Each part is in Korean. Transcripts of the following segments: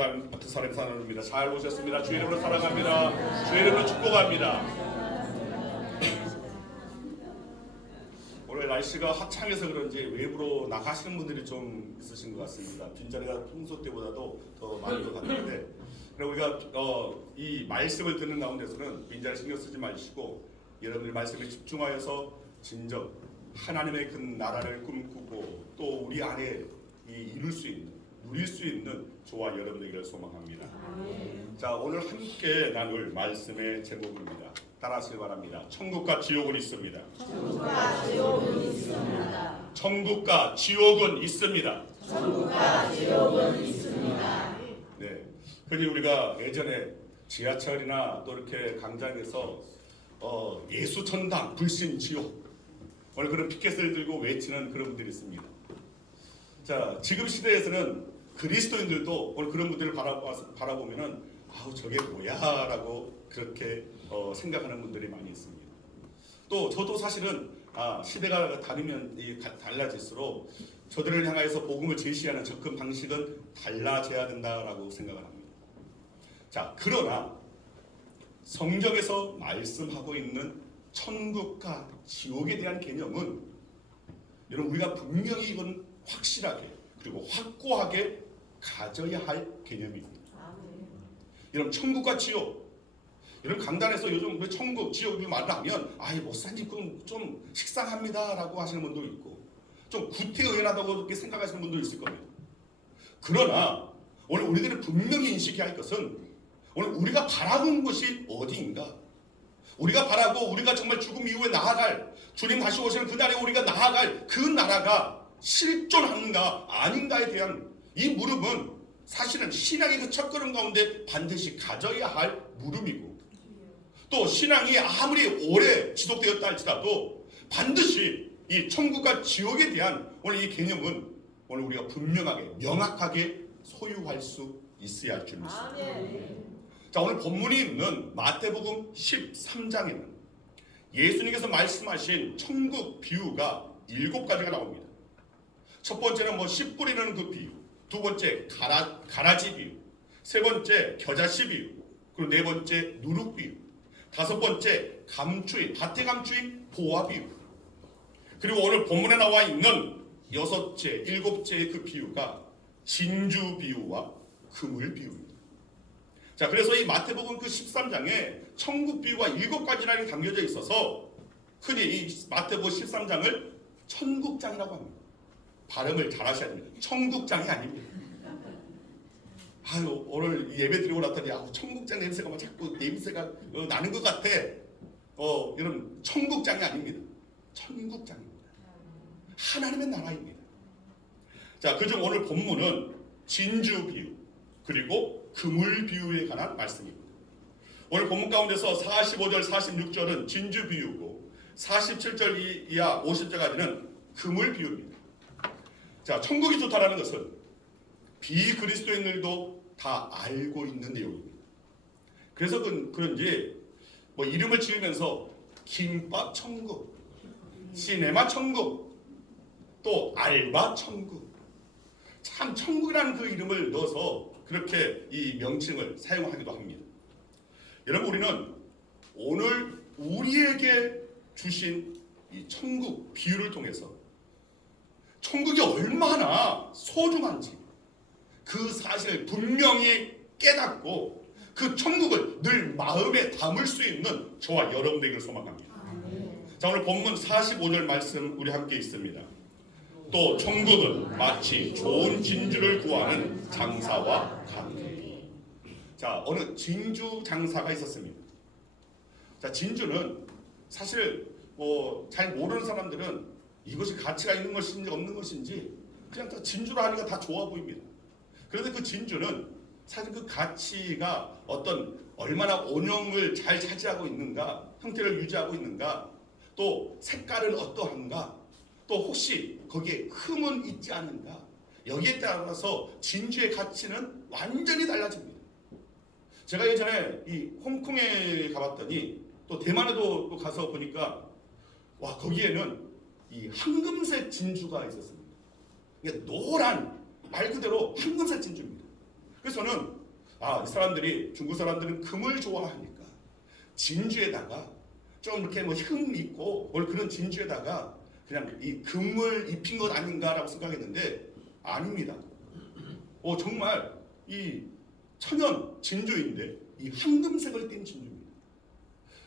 사랑의 사람입니다. 잘 오셨습니다. 주의 이름으로 사랑합니다. 주의 이름으로 축복합니다. 오늘 날씨가 화창해서 그런지 외부로 나가시는 분들이 좀 있으신 것 같습니다. 빈자리가 평소 때보다도 더 많은 것 같은데, 그리고 우리가 이 말씀을 듣는 가운데서는 빈자리 신경 쓰지 마시고 여러분의 말씀에 집중하여서 진정 하나님의 그 나라를 꿈꾸고 또 우리 안에 이룰 수 있는, 누릴 수 있는 저와 여러분에게 소망합니다. 자, 오늘 함께 나눌 말씀의 제목입니다. 따라하시기 바랍니다. 천국과 지옥은 있습니다. 천국과 지옥은 있습니다. 천국과 지옥은 있습니다. 천국과 지옥은 있습니다. 네, 흔히 우리가 예전에 지하철이나 또 이렇게 광장에서 예수 천당, 불신 지옥, 오늘 그런 피켓을 들고 외치는 그런 분들이 있습니다. 자, 지금 시대에서는 그리스도인들도 오늘 그런 분들을 바라보면은 아우 저게 뭐야라고 그렇게 생각하는 분들이 많이 있습니다. 또 저도 사실은 시대가 달라질수록 저들을 향해서 복음을 제시하는 접근 방식은 달라져야 된다라고 생각을 합니다. 자, 그러나 성경에서 말씀하고 있는 천국과 지옥에 대한 개념은 여러분 우리가 분명히 이건 확실하게 그리고 확고하게 가져야 할 개념입니다. 여러분 천국과 지옥, 여러분 강단에서 요즘 천국, 지옥 말을 하면 목사님 그건 좀 식상합니다라고 하시는 분도 있고 좀 구태의연하다고 그렇게 생각하시는 분도 있을 겁니다. 그러나 오늘 우리들이 분명히 인식해야 할 것은 오늘 우리가 바라본 것이 어디인가? 우리가 바라고 우리가 정말 죽음 이후에 나아갈 주님 다시 오시는 그날에 우리가 나아갈 그 나라가 실존하는가 아닌가에 대한 이 물음은 사실은 신앙의 그 첫걸음 가운데 반드시 가져야 할 물음이고 또 신앙이 아무리 오래 지속되었다 할지라도 반드시 이 천국과 지옥에 대한 오늘 이 개념은 오늘 우리가 분명하게 명확하게 소유할 수 있어야 할 줄 믿습니다. 자, 오늘 본문이 있는 마태복음 13장에는 예수님께서 말씀하신 천국 비유가 7가지가 나옵니다. 첫 번째는 씨 뿌리는 그 비유, 두 번째 가라지 비유, 세 번째 겨자씨 비유, 그리고 네 번째 누룩 비유, 다섯 번째 밭에 감추인 보화 비유, 그리고 오늘 본문에 나와 있는 여섯째, 일곱째의 그 비유가 진주 비유와 그물 비유입니다. 자, 그래서 이 마태복음 그 13장에 천국 비유가 7가지나 담겨져 있어서 흔히 이 마태복음 13장을 천국장이라고 합니다. 발음을 잘 하셔야 됩니다. 천국장이 아닙니다. 오늘 예배 드리고 났더니 천국장 냄새가 자꾸 냄새가 나는 것 같아. 여러분 천국장이 아닙니다. 천국장입니다. 하나님의 나라입니다. 자, 그중 오늘 본문은 진주 비유 그리고 그물 비유에 관한 말씀입니다. 오늘 본문 가운데서 45절 46절은 진주 비유고 47절 이하 50절까지는 그물 비유입니다. 자, 천국이 좋다라는 것은 비그리스도인들도 다 알고 있는 내용입니다. 그래서 그런지 이름을 지으면서 김밥 천국, 시네마 천국, 또 알바 천국, 참 천국이라는 그 이름을 넣어서 그렇게 이 명칭을 사용하기도 합니다. 여러분 우리는 오늘 우리에게 주신 이 천국 비유를 통해서 천국이 얼마나 소중한지 그 사실을 분명히 깨닫고 그 천국을 늘 마음에 담을 수 있는 저와 여러분에게 소망합니다. 자, 오늘 본문 45절 말씀 우리 함께 있습니다. 또 천국은 마치 좋은 진주를 구하는 장사와 같으니. 자, 어느 진주 장사가 있었습니다. 자, 진주는 사실 잘 모르는 사람들은 이것이 가치가 있는 것인지 없는 것인지 그냥 다 진주로 하니까 다 좋아 보입니다. 그런데 그 진주는 사실 그 가치가 얼마나 원형을 잘 차지하고 있는가, 형태를 유지하고 있는가, 또 색깔은 어떠한가, 또 혹시 거기에 흠은 있지 않는가, 여기에 따라서 진주의 가치는 완전히 달라집니다. 제가 예전에 이 홍콩에 가봤더니 또 대만에도 또 가서 보니까 거기에는 이 황금색 진주가 있었습니다. 이게 노란 말 그대로 황금색 진주입니다. 그래서는 이 사람들이, 중국 사람들은 금을 좋아하니까 진주에다가 좀 이렇게 흠 있고 그런 진주에다가 그냥 이 금을 입힌 것 아닌가라고 생각했는데 아닙니다. 정말 이 천연 진주인데 이 황금색을 띤 진주입니다.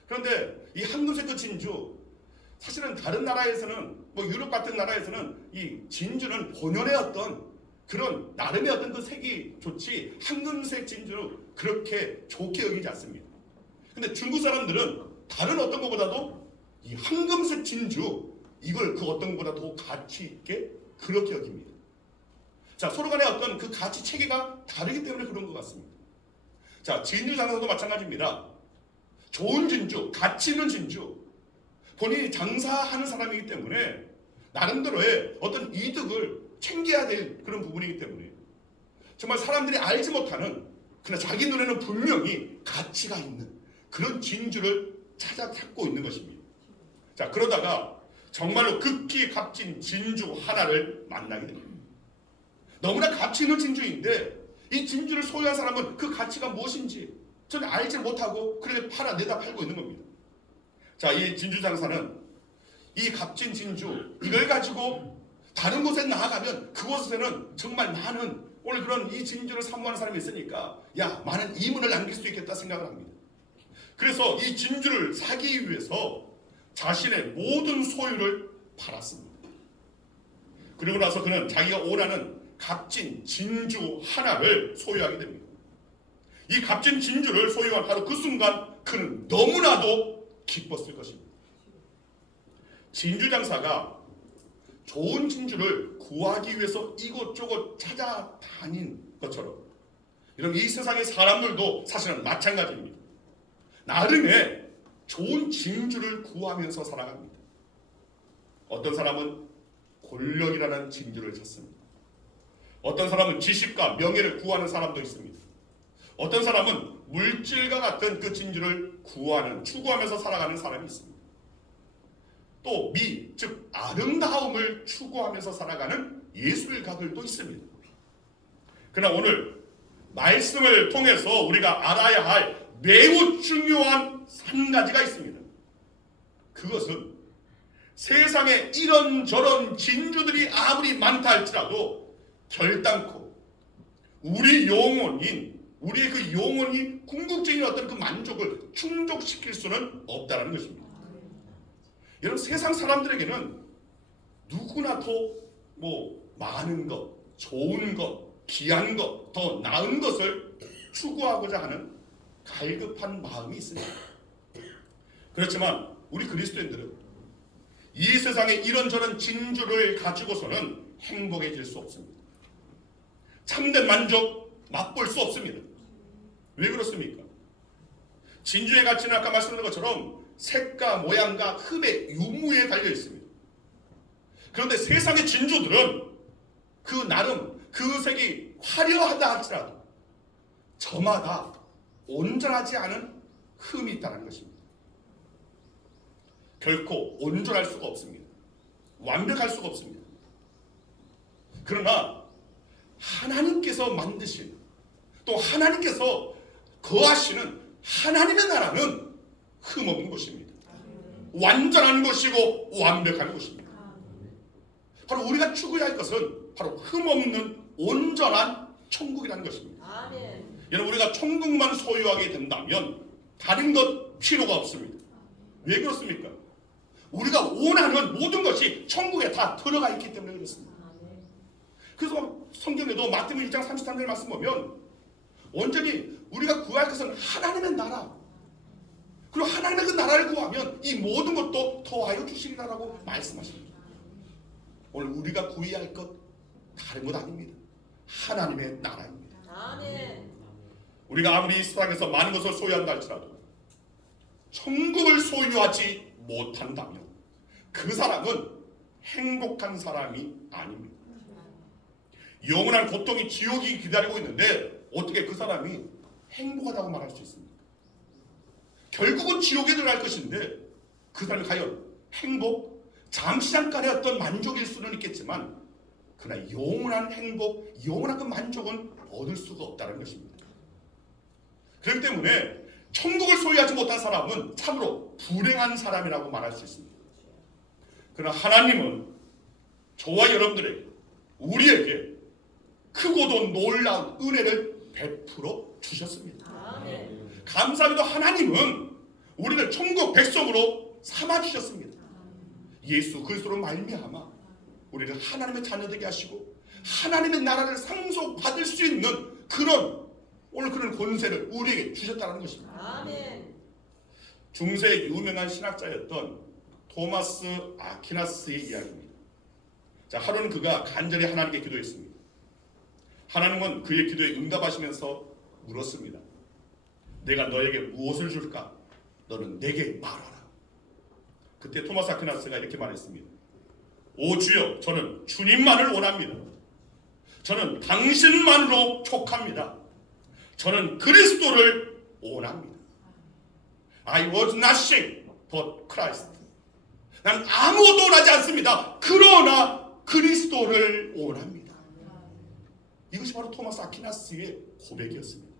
그런데 이 황금색 그 진주, 사실은 다른 나라에서는 유럽 같은 나라에서는 이 진주는 본연의 어떤 그런 나름의 어떤 그 색이 좋지 황금색 진주는 그렇게 좋게 여기지 않습니다. 근데 중국 사람들은 다른 어떤 것보다도 이 황금색 진주, 이걸 그 어떤 것보다 더 가치 있게 그렇게 여깁니다. 자, 서로 간의 어떤 그 가치 체계가 다르기 때문에 그런 것 같습니다. 자, 진주 장사도 마찬가지입니다. 좋은 진주, 가치 있는 진주, 본인이 장사하는 사람이기 때문에 나름대로의 어떤 이득을 챙겨야 될 그런 부분이기 때문에 정말 사람들이 알지 못하는, 그러나 자기 눈에는 분명히 가치가 있는 그런 진주를 찾고 있는 것입니다. 자, 그러다가 정말로 극히 값진 진주 하나를 만나게 됩니다. 너무나 가치 있는 진주인데 이 진주를 소유한 사람은 그 가치가 무엇인지 전혀 알지 못하고 그렇게 내다 팔고 있는 겁니다. 자, 이 진주 장사는 이 값진 진주, 이걸 가지고 다른 곳에 나아가면 그곳에는 정말 많은 오늘 그런 이 진주를 사모하는 사람이 있으니까 많은 이문을 남길 수 있겠다 생각을 합니다. 그래서 이 진주를 사기 위해서 자신의 모든 소유를 팔았습니다. 그리고 나서 그는 자기가 원하는 값진 진주 하나를 소유하게 됩니다. 이 값진 진주를 소유한 바로 그 순간 그는 너무나도 기뻤을 것입니다. 진주 장사가 좋은 진주를 구하기 위해서 이곳저곳 찾아다닌 것처럼 이런 이 세상의 사람들도 사실은 마찬가지입니다. 나름의 좋은 진주를 구하면서 살아갑니다. 어떤 사람은 권력이라는 진주를 찾습니다. 어떤 사람은 지식과 명예를 구하는 사람도 있습니다. 어떤 사람은 물질과 같은 그 진주를 추구하면서 살아가는 사람이 있습니다. 또 즉 아름다움을 추구하면서 살아가는 예술가들도 있습니다. 그러나 오늘 말씀을 통해서 우리가 알아야 할 매우 중요한 한 가지가 있습니다. 그것은 세상에 이런저런 진주들이 아무리 많다 할지라도 결단코 우리의 그 영혼이 궁극적인 어떤 그 만족을 충족시킬 수는 없다는 것입니다. 여러분, 세상 사람들에게는 누구나 많은 것, 좋은 것, 귀한 것, 더 나은 것을 추구하고자 하는 갈급한 마음이 있습니다. 그렇지만 우리 그리스도인들은 이 세상에 이런저런 진주를 가지고서는 행복해질 수 없습니다. 참된 만족 맛볼 수 없습니다. 왜 그렇습니까? 진주의 가치는 아까 말씀드린 것처럼 색과 모양과 흠의 유무에 달려 있습니다. 그런데 세상의 진주들은 그 나름 그 색이 화려하다 할지라도 저마다 온전하지 않은 흠이 있다는 것입니다. 결코 온전할 수가 없습니다. 완벽할 수가 없습니다. 그러나 하나님께서 만드신, 또 하나님께서 거하시는 하나님의 나라는 흠없는 것입니다. 완전한 것이고 완벽한 것입니다. 바로 우리가 추구해야 할 것은 바로 흠없는 온전한 천국이라는 것입니다. 아멘. 여러분, 우리가 천국만 소유하게 된다면 다른 것 필요가 없습니다. 왜 그렇습니까? 우리가 원하는 모든 것이 천국에 다 들어가 있기 때문에 그렇습니다. 그래서 성경에도 마태복음 1장 33절 말씀 보면 온전히 우리가 구할 것은 하나님의 나라, 그리고 하나님의 그 나라를 구하면 이 모든 것도 더하여 주시리라라고 말씀하십니다. 오늘 우리가 구해야 할 것 다른 것 아닙니다. 하나님의 나라입니다. 아멘. 우리가 아무리 이 세상에서 많은 것을 소유한다 할지라도 천국을 소유하지 못한다면 그 사람은 행복한 사람이 아닙니다. 영원한 고통이 지옥이 기다리고 있는데 어떻게 그 사람이 행복하다고 말할 수 있습니까? 결국은 지옥에 들어갈 것인데 그 사람이 과연 행복? 잠시 잠깐의 어떤 만족일 수는 있겠지만 그러나 영원한 행복, 영원한 그 만족은 얻을 수가 없다는 것입니다. 그렇기 때문에 천국을 소유하지 못한 사람은 참으로 불행한 사람이라고 말할 수 있습니다. 그러나 하나님은 저와 여러분들에게, 우리에게 크고도 놀라운 은혜를 베풀어 주셨습니다. 감사하게도 하나님은 우리를 천국 백성으로 삼아주셨습니다. 예수 그리스도로 말미암아 우리를 하나님의 자녀되게 하시고 하나님의 나라를 상속받을 수 있는 오늘 그런 권세를 우리에게 주셨다는 것입니다. 아멘. 중세의 유명한 신학자였던 토마스 아퀴나스의 이야기입니다. 자, 하루는 그가 간절히 하나님께 기도했습니다. 하나님은 그의 기도에 응답하시면서 물었습니다. 내가 너에게 무엇을 줄까? 너는 내게 말하라. 그때 토마스 아퀴나스가 이렇게 말했습니다. 오 주여, 저는 주님만을 원합니다. 저는 당신만으로 촉합니다. 저는 그리스도를 원합니다. I was nothing but Christ. 난 아무것도 원하지 않습니다. 그러나 그리스도를 원합니다. 이것이 바로 토마스 아퀴나스의 고백이었습니다.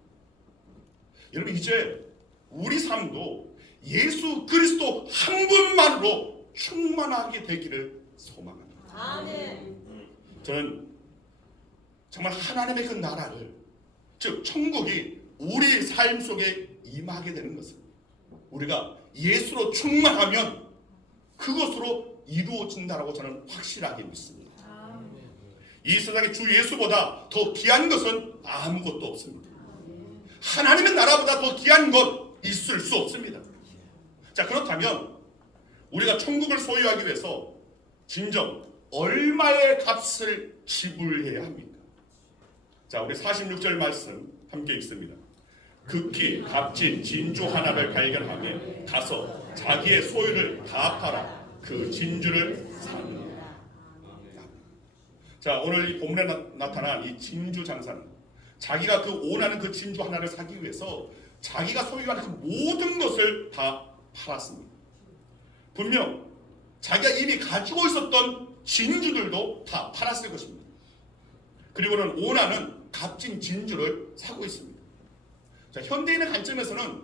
여러분, 이제 우리 삶도 예수 그리스도 한 분만으로 충만하게 되기를 소망합니다. 아멘. 저는 정말 하나님의 그 나라를, 즉 천국이 우리 삶 속에 임하게 되는 것을 우리가 예수로 충만하면 그것으로 이루어진다라고 저는 확실하게 믿습니다. 이 세상에 주 예수보다 더 귀한 것은 아무것도 없습니다. 하나님의 나라보다 더 귀한 것 있을 수 없습니다. 자, 그렇다면 우리가 천국을 소유하기 위해서 진정 얼마의 값을 지불해야 합니까? 자, 우리 46절 말씀 함께 읽습니다. 극히 값진 진주 하나를 발견하며 가서 자기의 소유를 다 팔아 그 진주를 삽니다. 자, 오늘 이 본문에 나타난 이 진주 장사는 자기가 그 원하는 그 진주 하나를 사기 위해서 자기가 소유하는 그 모든 것을 다 팔았습니다. 분명 자기가 이미 가지고 있었던 진주들도 다 팔았을 것입니다. 그리고는 원하는 값진 진주를 사고 있습니다. 자, 현대인의 관점에서는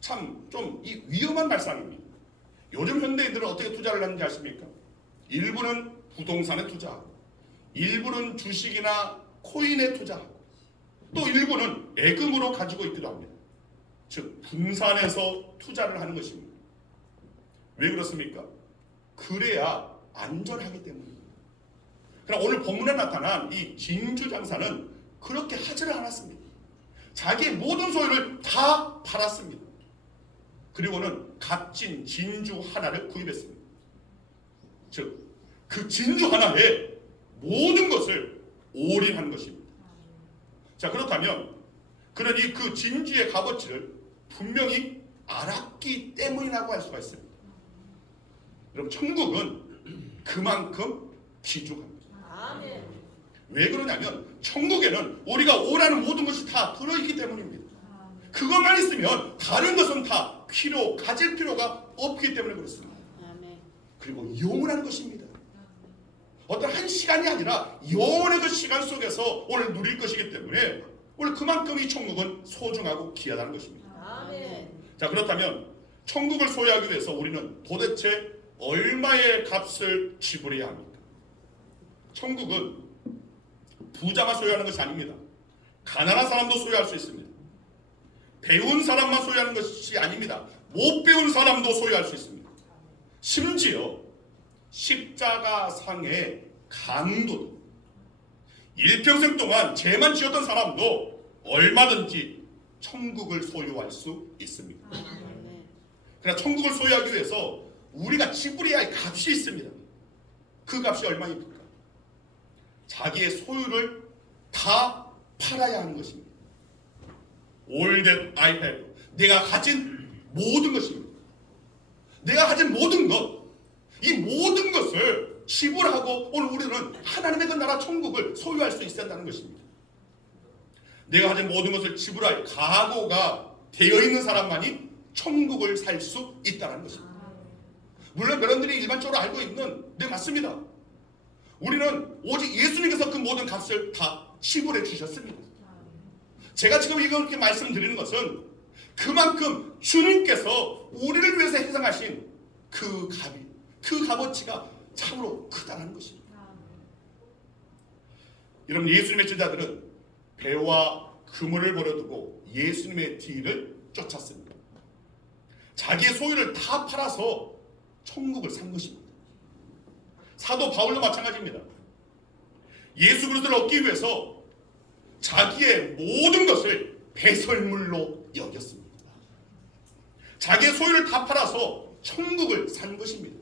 참 좀 이 위험한 발상입니다. 요즘 현대인들은 어떻게 투자를 하는지 아십니까? 일부는 부동산에 투자하고, 일부는 주식이나 코인에 투자하고, 또 일부는 예금으로 가지고 있기도 합니다. 즉 분산해서 투자를 하는 것입니다. 왜 그렇습니까? 그래야 안전하기 때문입니다. 그러나 오늘 본문에 나타난 이 진주 장사는 그렇게 하지를 않았습니다. 자기의 모든 소유를 다 팔았습니다. 그리고는 값진 진주 하나를 구입했습니다. 즉 그 진주 하나에 모든 것을 올인한 것입니다. 자, 그렇다면 그는 그 진주의 값어치를 분명히 알았기 때문이라고 할 수가 있습니다. 여러분, 천국은 그만큼 귀중합니다. 아멘. 왜 그러냐면 천국에는 우리가 원하는 모든 것이 다 들어있기 때문입니다. 그것만 있으면 다른 것은 다 가질 필요가 없기 때문에 그렇습니다. 아멘. 그리고 영원한 것입니다. 어떤 한 시간이 아니라 영원의 그 시간 속에서 오늘 누릴 것이기 때문에 오늘 그만큼 이 천국은 소중하고 귀하다는 것입니다. 아멘. 자, 그렇다면 천국을 소유하기 위해서 우리는 도대체 얼마의 값을 지불해야 합니까? 천국은 부자가 소유하는 것이 아닙니다. 가난한 사람도 소유할 수 있습니다. 배운 사람만 소유하는 것이 아닙니다. 못 배운 사람도 소유할 수 있습니다. 심지어 십자가상의 강도도, 일평생 동안 죄만 지었던 사람도 얼마든지 천국을 소유할 수 있습니다. 그러나 천국을 소유하기 위해서 우리가 지불해야 할 값이 있습니다. 그 값이 얼마입니까? 자기의 소유를 다 팔아야 하는 것입니다. All that I have, 내가 가진 모든 것입니다. 내가 가진 모든 것, 이 모든 것을 지불하고 오늘 우리는 하나님의 그 나라 천국을 소유할 수 있어야 한다는 것입니다. 내가 가진 모든 것을 지불할 각오가 되어 있는 사람만이 천국을 살 수 있다는 것입니다. 물론 여러분들이 일반적으로 알고 있는, 네, 맞습니다. 우리는 오직 예수님께서 그 모든 값을 다 지불해 주셨습니다. 제가 지금 이렇게 말씀드리는 것은 그만큼 주님께서 우리를 위해서 희생하신 그 값이, 그 값어치가 참으로 크다는 것입니다. 여러분, 예수님의 제자들은 배와 그물을 버려두고 예수님의 뒤를 쫓았습니다. 자기의 소유를 다 팔아서 천국을 산 것입니다. 사도 바울도 마찬가지입니다. 예수 그리스도를 얻기 위해서 자기의 모든 것을 배설물로 여겼습니다. 자기의 소유를 다 팔아서 천국을 산 것입니다.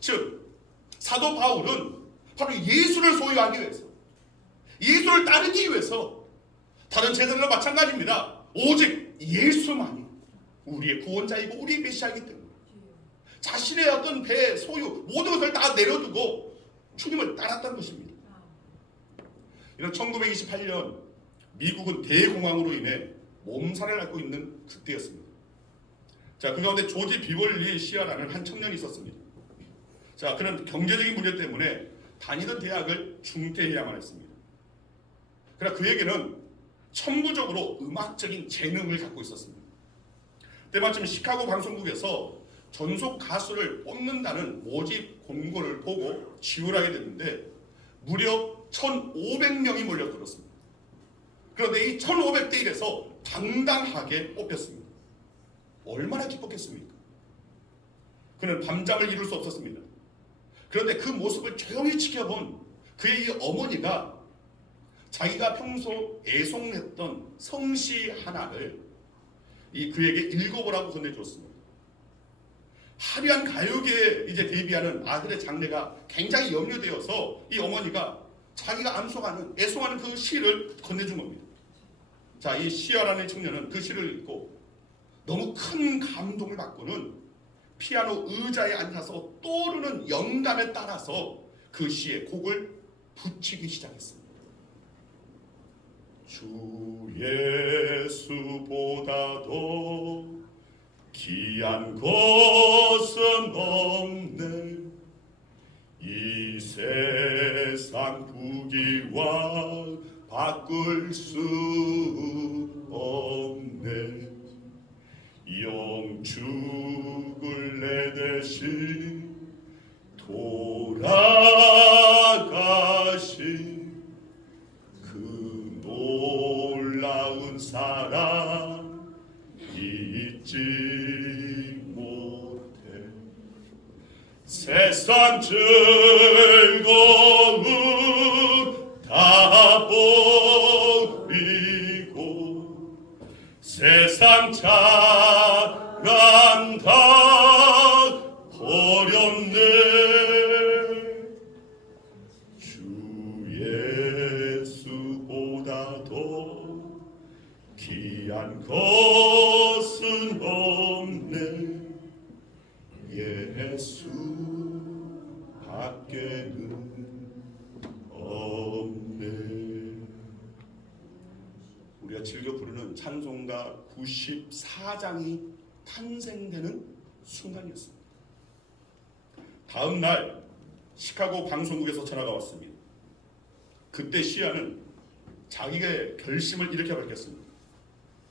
즉 사도 바울은 바로 예수를 소유하기 위해서, 예수를 따르기 위해서, 다른 제자들과 마찬가지입니다. 오직 예수만이 우리의 구원자이고 우리의 메시아이기 때문에 자신의 어떤 배, 소유, 모든 것을 다 내려두고 주님을 따랐다는 것입니다. 이런 1928년 미국은 대공황으로 인해 몸살을 앓고 있는 그때였습니다. 자, 그 가운데 조지 비벌리 시아라는 한 청년이 있었습니다. 자, 그런 경제적인 문제 때문에 다니던 대학을 중퇴해야만 했습니다. 그러나 그에게는 천부적으로 음악적인 재능을 갖고 있었습니다. 때마침 시카고 방송국에서 전속 가수를 뽑는다는 모집 공고를 보고 지원을 하게 됐는데 무려 1,500명이 몰려들었습니다. 그런데 이 1,500대 1에서 당당하게 뽑혔습니다. 얼마나 기뻤겠습니까? 그는 밤잠을 이룰 수 없었습니다. 그런데 그 모습을 조용히 지켜본 그의 이 어머니가 자기가 평소 애송했던 성시 하나를 그에게 읽어보라고 건네주었습니다. 화려한 가요계에 이제 데뷔하는 아들의 장래가 굉장히 염려되어서 이 어머니가 자기가 애송하는 그 시를 건네준 겁니다. 자, 이 시아라는 청년은 그 시를 읽고 너무 큰 감동을 받고는 피아노 의자에 앉아서 떠오르는 영감에 따라서 그 시의 곡을 붙이기 시작했습니다. 주 예수보다도 귀한 것은 없네. 이 세상 부귀와 바꿀 수 없네. 영축을 내 대신 돌아가신 그 놀라운 사랑 잊지 못해. 세상 즐거움 다 버리고 세상 자랑 다 버렸네. 주 예수보다도 귀한 것은 없네. 예수 밖에는 없네. 우리가 즐겨 부르는 찬송가 94장이 탄생되는 순간이었습니다. 다음 날 시카고 방송국에서 전화가 왔습니다. 그때 시아는 자기의 결심을 이렇게 밝혔습니다.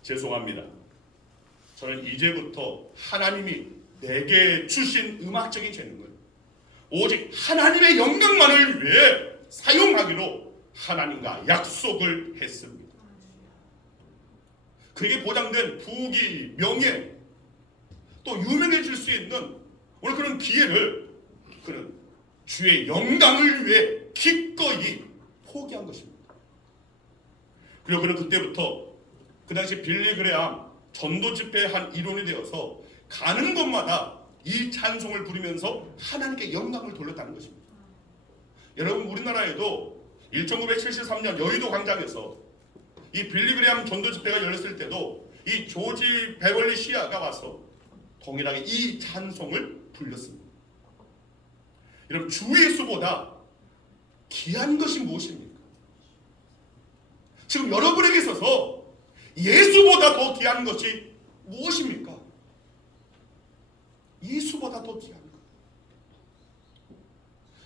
죄송합니다. 저는 이제부터 하나님이 내게 주신 음악적인 재능을 오직 하나님의 영광만을 위해 사용하기로 하나님과 약속을 했습니다. 그에게 보장된 부귀, 명예, 또 유명해질 수 있는 오늘 그런 기회를 그는 주의 영광을 위해 기꺼이 포기한 것입니다. 그리고 그는 그때부터 그 당시 빌리 그레암 전도 집회의 한 일원이 되어서 가는 곳마다 이 찬송을 부르면서 하나님께 영광을 돌렸다는 것입니다. 여러분, 우리나라에도 1973년 여의도 광장에서 이 빌리 그레암 전도 집회가 열렸을 때도 이 조지 베벌리 시아가 와서 동일하게 이 찬송을 불렀습니다. 여러분, 주 예수보다 귀한 것이 무엇입니까? 지금 여러분에게 있어서 예수보다 더 귀한 것이 무엇입니까? 예수보다 더 귀한 것.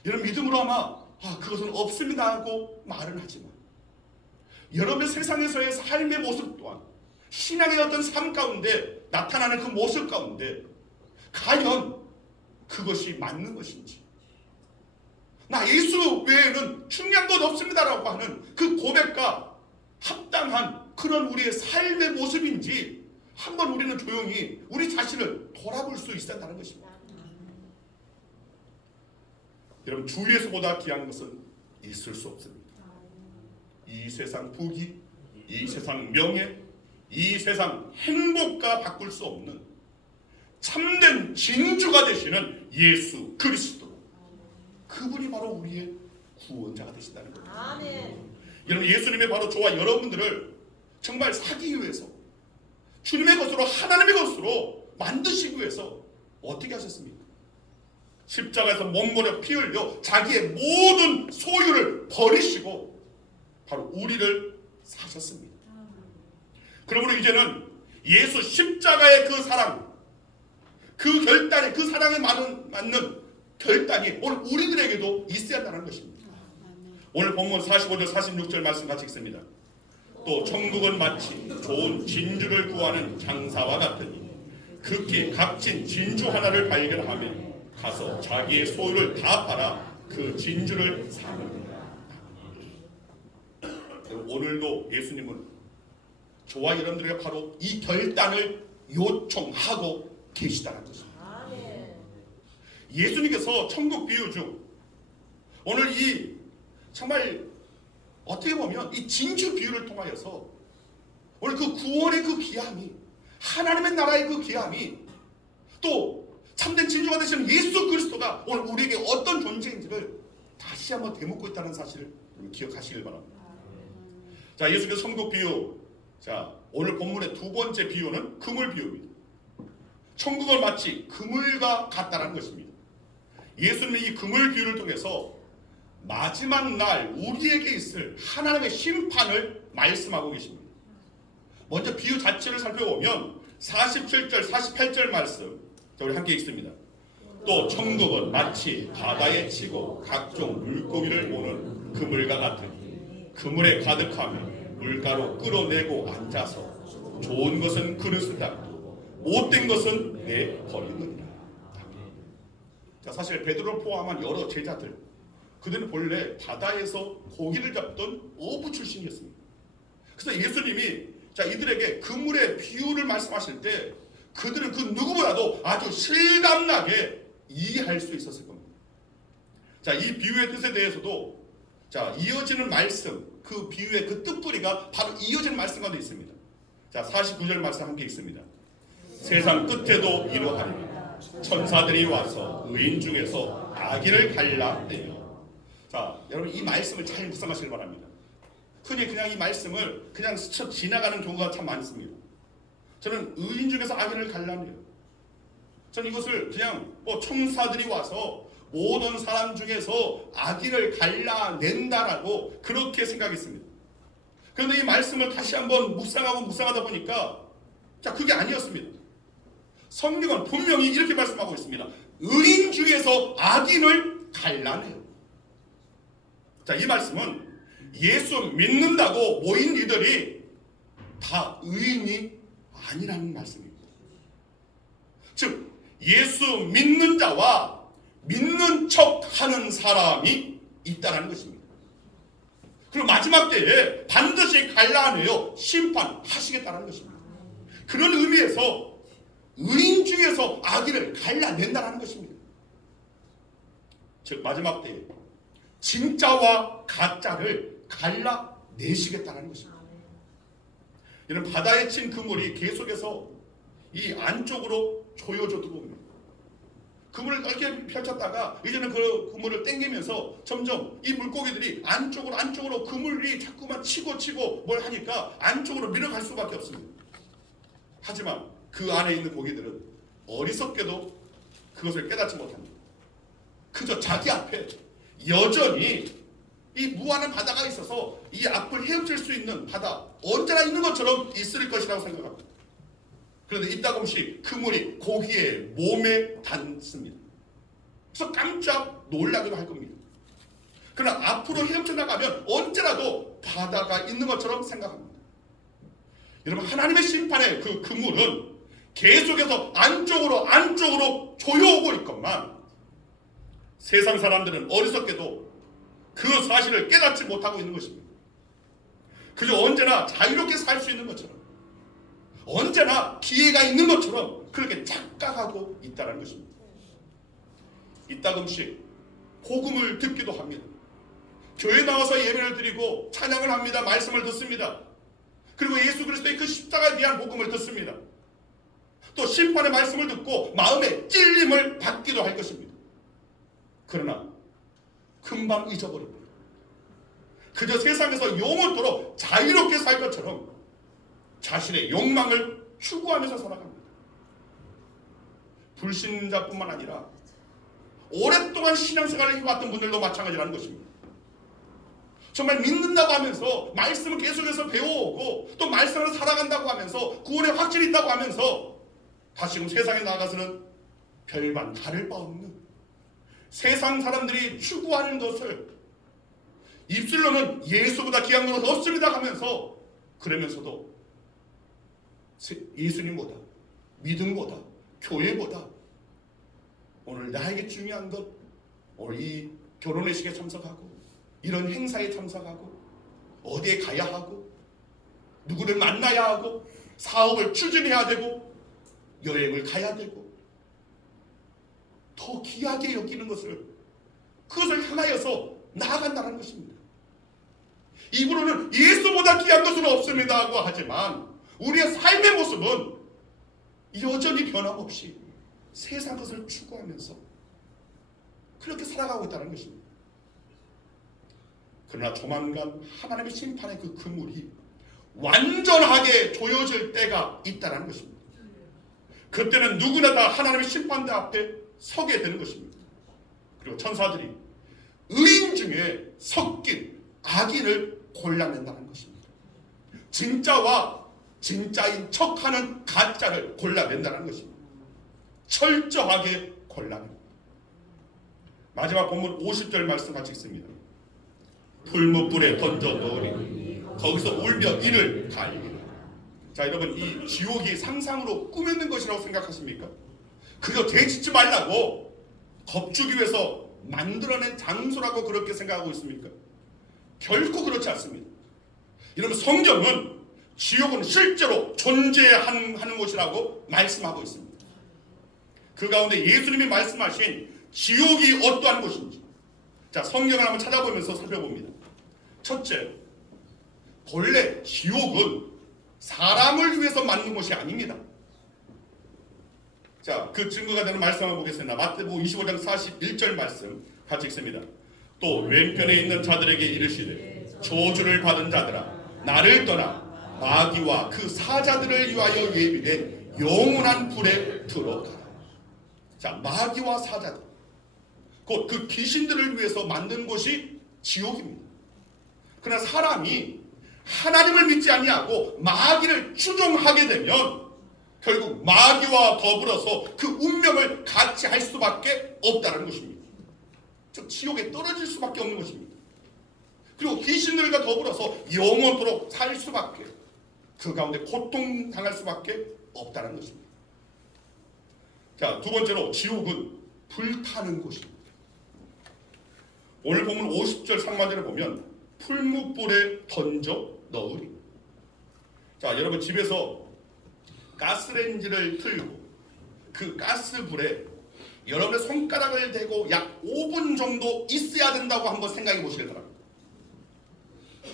여러분, 믿음으로 아마 그것은 없습니다 하고 말은 하지만 여러분의 세상에서의 삶의 모습 또한 신앙의 어떤 삶 가운데 나타나는 그 모습 가운데 과연 그것이 맞는 것인지, 나 예수 외에는 중요한 것 없습니다라고 하는 그 고백과 합당한 그런 우리의 삶의 모습인지 한번 우리는 조용히 우리 자신을 돌아볼 수 있어야 한다는 것입니다. 여러분, 주 예수보다 귀한 것은 있을 수 없습니다. 이 세상 부귀, 이 세상 명예, 이 세상 행복과 바꿀 수 없는 참된 진주가 되시는 예수 그리스도, 그분이 바로 우리의 구원자가 되신다는 겁니다. 아멘. 여러분, 예수님의 바로 저와 여러분들을 정말 사기 위해서, 주님의 것으로, 하나님의 것으로 만드시기 위해서 어떻게 하셨습니까? 십자가에서 몸버려 피 흘려 자기의 모든 소유를 버리시고 바로 우리를 사셨습니다. 그러므로 이제는 예수 십자가의 그 사랑, 그 결단이, 그 사랑에 맞는 결단이 오늘 우리들에게도 있어야 한다는 것입니다. 오늘 본문 45절 46절 말씀 같이 읽습니다. 또 천국은 마치 좋은 진주를 구하는 장사와 같으니 극히 값진 진주 하나를 발견하며 가서 자기의 소유를 다 팔아 그 진주를 사느니라. 오늘도 예수님은 저와 여러분들에게 바로 이 결단을 요청하고 계시다는 것입니다. 아멘. 예수님께서 천국 비유 중 오늘 이 정말 어떻게 보면 이 진주 비유를 통하여서 오늘 그 구원의 그 귀함이, 하나님의 나라의 그 귀함이, 또 참된 진주가 되시는 예수 그리스도가 오늘 우리에게 어떤 존재인지를 다시 한번 되묻고 있다는 사실을 기억하시길 바랍니다. 자, 예수께서 천국 비유, 자, 오늘 본문의 두 번째 비유는 그물 비유입니다. 천국은 마치 그물과 같다는 것입니다. 예수님의 이 그물 비유를 통해서 마지막 날 우리에게 있을 하나님의 심판을 말씀하고 계십니다. 먼저 비유 자체를 살펴보면 47절, 48절 말씀, 자, 우리 함께 읽습니다. 또 천국은 마치 바다에 치고 각종 물고기를 모는 그물과 같으니 그물에 가득하며 물가로 끌어내고 앉아서 좋은 것은 그릇을 닦고 못된 것은 내버리느니라. 자, 사실 베드로 포함한 여러 제자들, 그들은 본래 바다에서 고기를 잡던 어부 출신이었습니다. 그래서 예수님이 자, 이들에게 그물의 비유를 말씀하실 때 그들은 그 누구보다도 아주 실감나게 이해할 수 있었을 겁니다. 자, 이 비유의 뜻에 대해서도 자, 이어지는 말씀, 그 비유의 그 뜻뿌리가 바로 이어지는 말씀 가운데 있습니다. 자, 49절 말씀 함께 읽습니다. 세상 끝에도 이러하리라. 천사들이 와서 의인 중에서 악인을 갈라내요. 자, 여러분, 이 말씀을 잘 묵상하시길 바랍니다. 흔히 그냥 이 말씀을 그냥 스쳐 지나가는 경우가 참 많습니다. 저는 의인 중에서 악인을 갈라내요. 저는 이것을 그냥 천사들이 와서 모든 사람 중에서 악인을 갈라낸다라고 그렇게 생각했습니다. 그런데 이 말씀을 다시 한번 묵상하다 보니까 자, 그게 아니었습니다. 성경은 분명히 이렇게 말씀하고 있습니다. 의인 중에서 악인을 갈라내요. 자, 이 말씀은 예수 믿는다고 모인 이들이 다 의인이 아니라는 말씀입니다. 즉, 예수 믿는 자와 믿는 척하는 사람이 있다는 것입니다. 그리고 마지막 때에 반드시 갈라내어 심판하시겠다는 것입니다. 그런 의미에서 의인 중에서 악인을 갈라낸다는 것입니다. 즉, 마지막 때에 진짜와 가짜를 갈라내시겠다는 것입니다. 이런 바다에 친 그물이 계속해서 이 안쪽으로 조여져 들어옵니다. 그물을 넓게 펼쳤다가 이제는 그 그물을 당기면서 점점 이 물고기들이 안쪽으로 그물이 자꾸만 치고 뭘 하니까 안쪽으로 밀어갈 수밖에 없습니다. 하지만 그 안에 있는 고기들은 어리석게도 그것을 깨닫지 못합니다. 그저 자기 앞에 여전히 이 무한한 바다가 있어서 이 앞을 헤엄칠 수 있는 바다 언제나 있는 것처럼 있을 것이라고 생각합니다. 그런데 이따금씩 그물이 고기의 몸에 닿습니다. 그래서 깜짝 놀라기도 할 겁니다. 그러나 앞으로 헤엄쳐 나가면 언제라도 바다가 있는 것처럼 생각합니다. 여러분, 하나님의 심판의 그 그물은 계속해서 안쪽으로 조여오고 있건만 세상 사람들은 어리석게도 그 사실을 깨닫지 못하고 있는 것입니다. 그저 언제나 자유롭게 살 수 있는 것처럼, 언제나 기회가 있는 것처럼 그렇게 착각하고 있다는 것입니다. 이따금씩 복음을 듣기도 합니다. 교회 나와서 예배를 드리고 찬양을 합니다. 말씀을 듣습니다. 그리고 예수 그리스도의 그 십자가에 대한 복음을 듣습니다. 또 심판의 말씀을 듣고 마음의 찔림을 받기도 할 것입니다. 그러나 금방 잊어버립니다. 그저 세상에서 영원토록 자유롭게 살 것처럼 자신의 욕망을 추구하면서 살아갑니다. 불신자뿐만 아니라 오랫동안 신앙생활을 해왔던 분들도 마찬가지라는 것입니다. 정말 믿는다고 하면서 말씀을 계속해서 배워오고 또 말씀을 살아간다고 하면서 구원의 확신이 있다고 하면서 다시금 세상에 나가서는 별반 다를 바 없는 세상 사람들이 추구하는 것을 입술로는 예수보다 귀한 것은 없습니다 하면서 그러면서도 예수님보다, 믿음보다, 교회보다 오늘 나에게 중요한 것, 오늘 이 결혼회식에 참석하고 이런 행사에 참석하고 어디에 가야 하고 누구를 만나야 하고 사업을 추진해야 되고 여행을 가야 되고 더 귀하게 여기는 것을, 그것을 향하여서 나아간다는 것입니다. 입으로는 예수보다 귀한 것은 없습니다고 하지만 우리의 삶의 모습은 여전히 변함없이 세상 것을 추구하면서 그렇게 살아가고 있다는 것입니다. 그러나 조만간 하나님의 심판의 그 그물이 완전하게 조여질 때가 있다는 것입니다. 그때는 누구나 다 하나님의 심판대 앞에 서게 되는 것입니다. 그리고 천사들이 의인 중에 섞인 악인을 골라낸다는 것입니다. 진짜와 진짜인 척하는 가짜를 골라낸다는 것입니다. 철저하게 골라냅니다. 마지막 본문 50절 말씀 같이 읽습니다. 풀무불에 던져 넣으리 거기서 울며 이를 갈리라. 자, 여러분, 이 지옥이 상상으로 꾸몄는 것이라고 생각하십니까? 그거 되짓지 말라고 겁주기 위해서 만들어낸 장소라고 그렇게 생각하고 있습니까? 결코 그렇지 않습니다. 여러분, 성경은 지옥은 실제로 존재하는 곳이라고 말씀하고 있습니다. 그 가운데 예수님이 말씀하신 지옥이 어떠한 곳인지, 자, 성경을 한번 찾아보면서 살펴봅니다. 첫째, 본래 지옥은 사람을 위해서 만든 곳이 아닙니다. 자, 그 증거가 되는 말씀 한번 보겠습니다. 마태복음 25장 41절 말씀 같이 읽습니다. 또 왼편에 있는 자들에게 이르시되 저주를 받은 자들아 나를 떠나 마귀와 그 사자들을 위하여 예비된 영원한 불에 들어가라. 자, 마귀와 사자들, 곧 그 귀신들을 위해서 만든 곳이 지옥입니다. 그러나 사람이 하나님을 믿지 아니하고 마귀를 추종하게 되면 결국 마귀와 더불어서 그 운명을 같이 할 수밖에 없다는 것입니다. 즉 지옥에 떨어질 수밖에 없는 것입니다. 그리고 귀신들과 더불어서 영원토록 살 수밖에, 그 가운데 고통당할 수밖에 없다는 것입니다. 자, 두 번째로 지옥은 불타는 곳입니다. 오늘 보면 50절 상반절을 보면 풀무불에 던져 넣으리. 자, 여러분 집에서 가스레인지를 틀고 그 가스불에 여러분의 손가락을 대고 약 5분 정도 있어야 된다고 한번 생각해 보시길 바랍니다.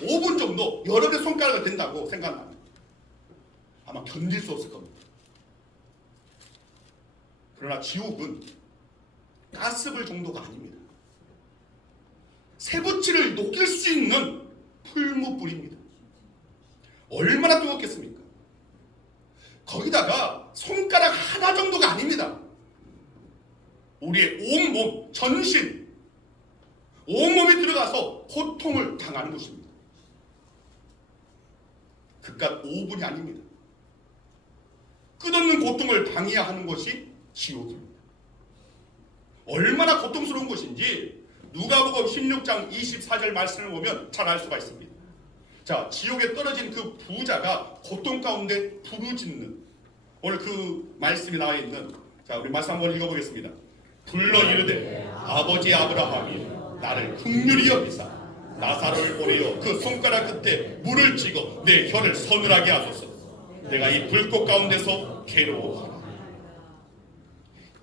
5분 정도 여러분의 손가락을 댄다고 생각합니다. 아마 견딜 수 없을 겁니다. 그러나 지옥은 가스불 정도가 아닙니다. 쇠붙이를 녹일 수 있는 풀무불입니다. 얼마나 뜨겁겠습니까? 거기다가 손가락 하나 정도가 아닙니다. 우리의 온몸, 전신, 온몸이 들어가서 고통을 당하는 것입니다. 그깟 5분이 아닙니다. 끝없는 고통을 당해야 하는 것이 지옥입니다. 얼마나 고통스러운 것인지 누가복음 16장 24절 말씀을 보면 잘 알 수가 있습니다. 자, 지옥에 떨어진 그 부자가 고통 가운데 부르짖는, 오늘 그 말씀이 나와 있는, 자, 우리 말씀 한번 읽어보겠습니다. 불러 이르되 아버지 아브라함이 나를 긍휼히 여기사 나사로를 보내어 그 손가락 끝에 물을 찍어 내 혀를 서늘하게 하소서. 내가 이 불꽃 가운데서 괴로워하라.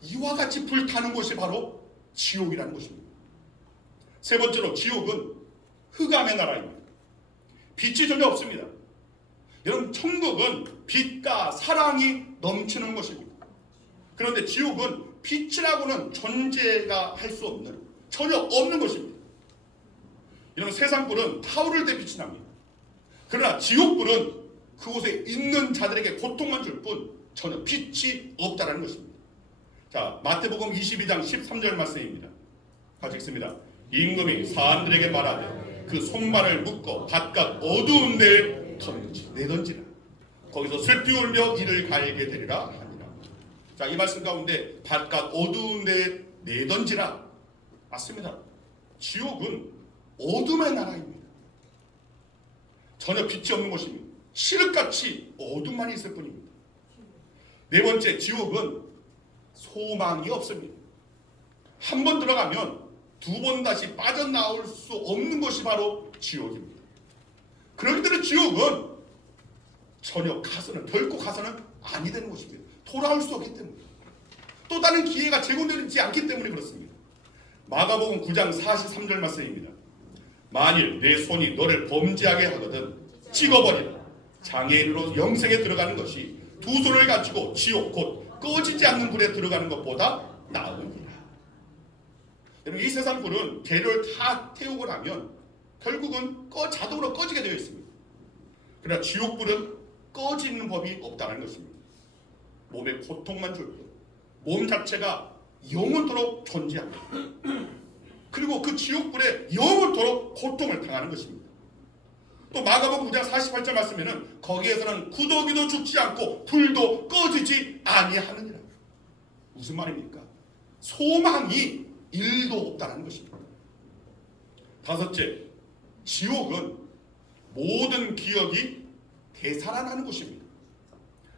이와 같이 불타는 곳이 바로 지옥이라는 것입니다. 세 번째로, 지옥은 흑암의 나라입니다. 빛이 전혀 없습니다. 여러분, 천국은 빛과 사랑이 넘치는 것입니다. 그런데 지옥은 빛이라고는 존재가 할 수 없는, 전혀 없는 것입니다. 여러분, 세상 불은 타오를 때 빛이 납니다. 그러나 지옥불은 그곳에 있는 자들에게 고통만 줄 뿐 전혀 빛이 없다는 것입니다. 자, 마태복음 22장 13절 말씀입니다. 같이 읽습니다. 임금이 사람들에게 말하되 그 손발을 묶어 바깥 어두운 데에 내던지라. 거기서 슬피 울며 이를 갈게 되리라 하니라. 자, 이 말씀 가운데 바깥 어두운 데에 내던지라. 맞습니다. 지옥은 어둠의 나라입니다. 전혀 빛이 없는 곳입니다. 칠흑같이 어둠만 있을 뿐입니다. 네 번째, 지옥은 소망이 없습니다. 한 번 들어가면 두 번 다시 빠져나올 수 없는 것이 바로 지옥입니다. 그렇기 때문에 지옥은 전혀 가서는, 결코 가서는 아니 되는 곳입니다. 돌아올 수 없기 때문에, 또 다른 기회가 제공되지 않기 때문에 그렇습니다. 마가복음 9장 43절 말씀입니다. 만일 내 손이 너를 범죄하게 하거든 찍어버리라. 장애인으로 영생에 들어가는 것이 두 손을 가지고 지옥 곧 꺼지지 않는 불에 들어가는 것보다 나으니라. 여러분, 이 세상 불은 개를 다 태우고 나면 결국은 자동으로 꺼지게 되어 있습니다. 그러나 지옥불은 꺼지는 법이 없다는 것입니다. 몸에 고통만 줄 뿐, 몸 자체가 영원토록 존재합니다. 그리고 그 지옥불에 영원토록 고통을 당하는 것입니다. 또 마가복음 9장 48절 말씀에는 거기에서는 구더기도 죽지 않고 불도 꺼지지 아니하느니라. 무슨 말입니까? 소망이 1도 없다는 것입니다. 다섯째, 지옥은 모든 기억이 되살아나는 곳입니다.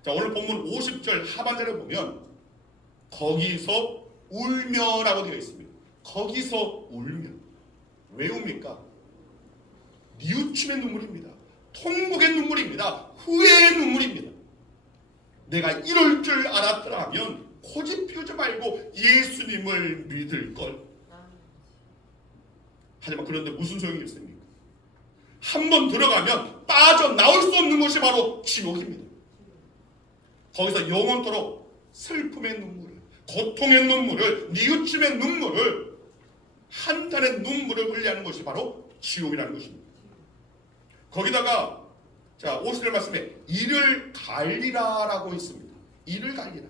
자, 오늘 본문 50절 하반절에 보면 거기서 울며라고 되어 있습니다. 거기서 울며. 왜 웁니까? 뉘우침의 눈물입니다. 통곡의 눈물입니다. 후회의 눈물입니다. 내가 이럴 줄 알았더라 하면 고집 피우지 말고 예수님을 믿을 걸. 하지만 그런데 무슨 소용이 있습니까? 한 번 들어가면 빠져나올 수 없는 것이 바로 지옥입니다. 거기서 영원토록 슬픔의 눈물을, 고통의 눈물을, 뉘우침의 눈물을, 한 잔의 눈물을 흘리는 것이 바로 지옥이라는 것입니다. 거기다가 자, 50절 말씀에 이를 갈리라라고 했습니다. 이를 갈리라.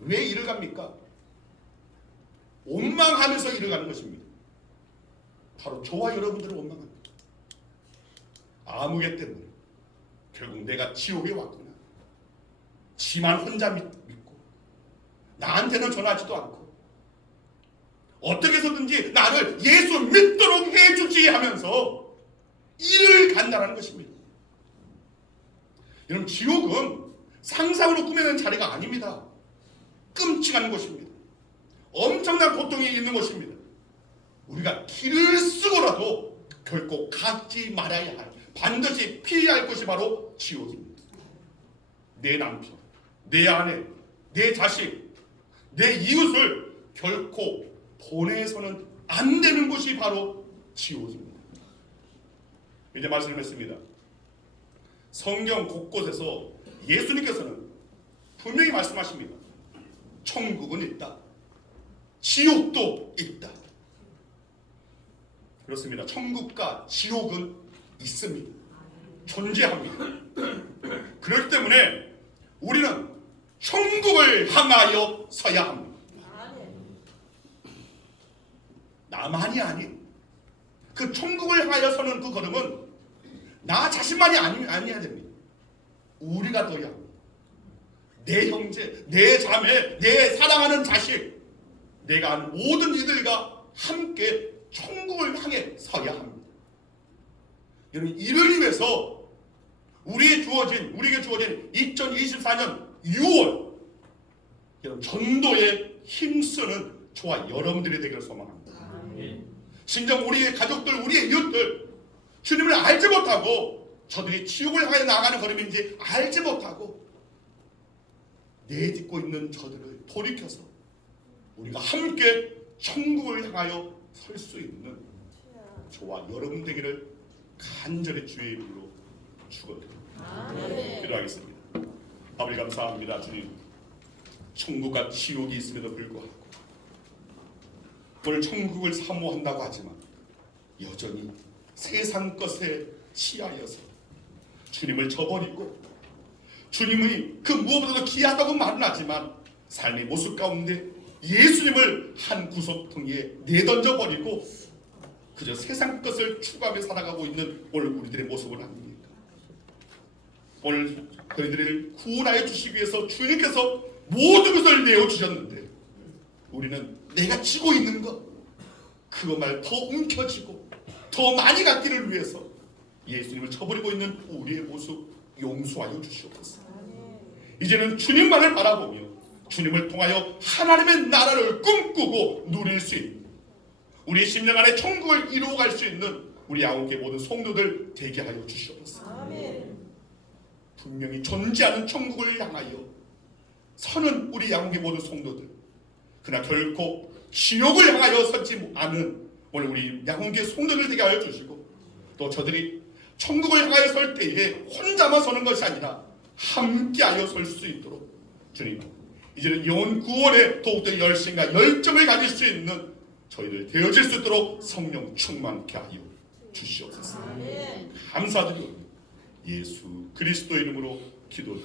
왜 이를 갑니까? 원망하면서 이를 가는 것입니다. 바로 저와 여러분들을 원망합니다. 아무개 때문에 결국 내가 지옥에 왔구나. 지만 혼자 믿고 나한테는 전하지도 않고 어떻게 해서든지 나를 예수 믿도록 해주지 하면서 이를 간다는 것입니다. 여러분, 지옥은 상상으로 꾸며낸 자리가 아닙니다. 끔찍한 곳입니다. 엄청난 고통이 있는 곳입니다. 우리가 길을 쓰고라도 결코 가지 말아야 할, 반드시 피해야 할 것이 바로 지옥입니다. 내 남편, 내 아내, 내 자식, 내 이웃을 결코 보내서는 안 되는 곳이 바로 지옥입니다. 이제 말씀했습니다. 성경 곳곳에서 예수님께서는 분명히 말씀하십니다. 천국은 있다. 지옥도 있다. 그렇습니다. 천국과 지옥은 있습니다. 존재합니다. 그렇기 때문에 우리는 천국을 향하여 서야 합니다. 나만이 아닌 그 천국을 향하여 서는 그 걸음은 나 자신만이 아니어야 됩니다. 우리가 떠야 합니다. 내 형제, 내 자매, 내 사랑하는 자식, 내가 아는 모든 이들과 함께 천국을 향해 서야 합니다. 여러분, 이를 위해서 우리에게 주어진 2024년 6월 여러분 전도에 힘쓰는 저와 여러분들이 되기를 소망합니다. 진정 우리의 가족들, 우리의 이웃들 주님을 알지 못하고 저들이 지옥을 향해 나가는 걸음인지 알지 못하고 내딛고 있는 저들을 돌이켜서 우리가 함께 천국을 향하여 설 수 있는 저와 여러분 되기를 간절히 주의 이름으로 축원드립니다. 기도하겠습니다. 아버지 감사합니다. 주님, 천국과 지옥이 있음에도 불구하고 오늘 천국을 사모한다고 하지만 여전히 세상 것에 치하여서 주님을 저버리고 주님의 그 무엇보다도 귀하다고 말은 하지만 삶의 모습 가운데 예수님을 한 구석통에 내던져 버리고 그저 세상 것을 추구하며 살아가고 있는 오늘 우리들의 모습은 아닙니까? 오늘 저희들을 구원하여 주시기 위해서 주님께서 모든 것을 내어주셨는데 우리는 내가 쥐고 있는 것 그것만 더 움켜쥐고 더 많이 갖기를 위해서 예수님을 쳐버리고 있는 우리의 모습 용서하여 주시옵소서. 이제는 주님만을 바라보며 주님을 통하여 하나님의 나라를 꿈꾸고 누릴 수 있는 우리 심령 안에 천국을 이루어갈 수 있는 우리 야곱의 모든 성도들 되게 하여 주시옵소서. 분명히 존재하는 천국을 향하여 서는 우리 야곱의 모든 성도들 그러나 결코 지옥을 향하여 서지 않은 오늘 우리 야곱의 성도들 되게 하여 주시고 또 저들이 천국을 향하여 설 때에 혼자만 서는 것이 아니라 함께하여 설 수 있도록 주님 이제는 영혼 구원에 더욱더 열심과 열정을 가질 수 있는 저희들 되어질 수 있도록 성령 충만케 하여 주시옵소서. 감사드리오니 예수 그리스도 이름으로 기도드립니다.